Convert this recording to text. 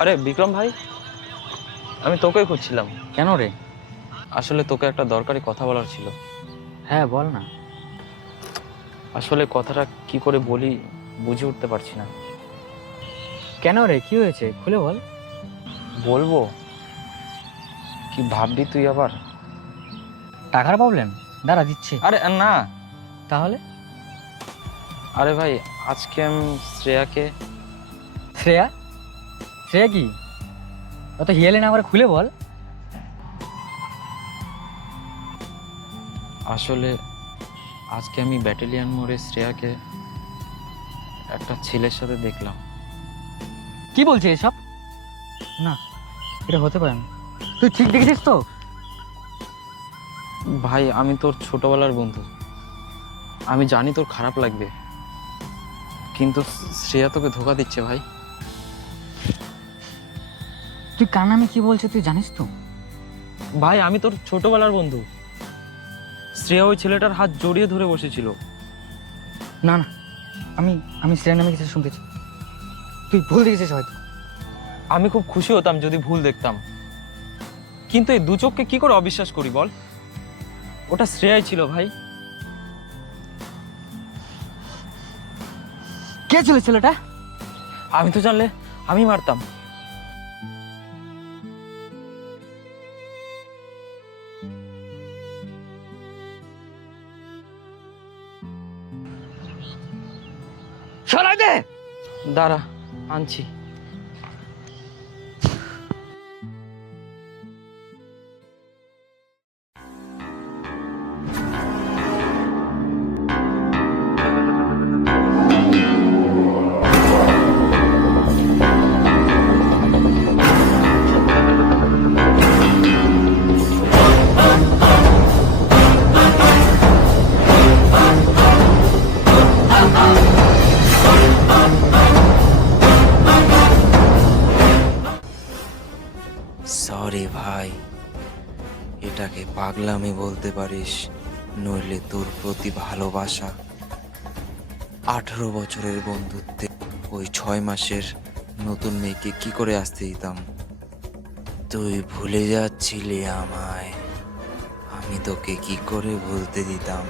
আরে বিক্রম ভাই, আমি তোকেই খুঁজছিলাম। কেন রে? আসলে তোকে একটা দরকারি কথা বলার ছিল। হ্যাঁ বল না। আসলে কথাটা কি করে বলি বুঝে উঠতে পারছি না। কেন রে, কি হয়েছে খুলে বল। বলবো কি ভাববি তুই আবার? টাকার প্রবলেম? দাঁড়া দিচ্ছি। আরে না। তাহলে? আরে ভাই, আজকে আমি শ্রেয়াকে। শ্রেয়া? শ্রেয়া কি? অত হিয়ালে না, আবার খুলে বল। আসলে আজকে আমি ব্যাটালিয়ন মোড়ে শ্রেয়াকে একটা ছেলের সাথে দেখলাম। কি বলছে এসব? না, এটা হতে পারে না। তুই ঠিক দেখেছিস তো? ভাই, আমি তোর ছোটবেলার বন্ধু। আমি জানি তোর খারাপ লাগবে, কিন্তু শ্রেয়া তোকে ধোকা দিচ্ছে ভাই। তুই কার নামে কি বলছে তুই জানিস তো? ভাই, আমি তোর ছোটবেলার বন্ধু। শ্রেয়া ওই ছেলেটার হাত জড়িয়ে ধরে বসেছিল। না না, আমি আমি শ্রেয়ার নামে কিছু শুনতেছি। তুই ভুল দেখেছিস হয়তো। আমি খুব খুশি হতাম যদি ভুল দেখতাম, কিন্তু এই দু চোখকে কি করে অবিশ্বাস করি বল? ওটা শ্রেয়াই ছিল ভাই। কে ছিল ছেলেটা? আমি তো জানলে আমি মারতাম। সরাই দে। দাঁড়া, আনছি। সরি ভাই, এটাকে পাগলামি বলতে পারিস, নইলে তোর প্রতি ভালোবাসা 18 বছরের বন্ধুত্বে ওই 6 মাসের নতুন মেয়েকে কি করে আসতে দিতাম? তুই ভুলে যাচ্ছিলি আমায়, আমি তোকে কি করে ভুলতে দিতাম?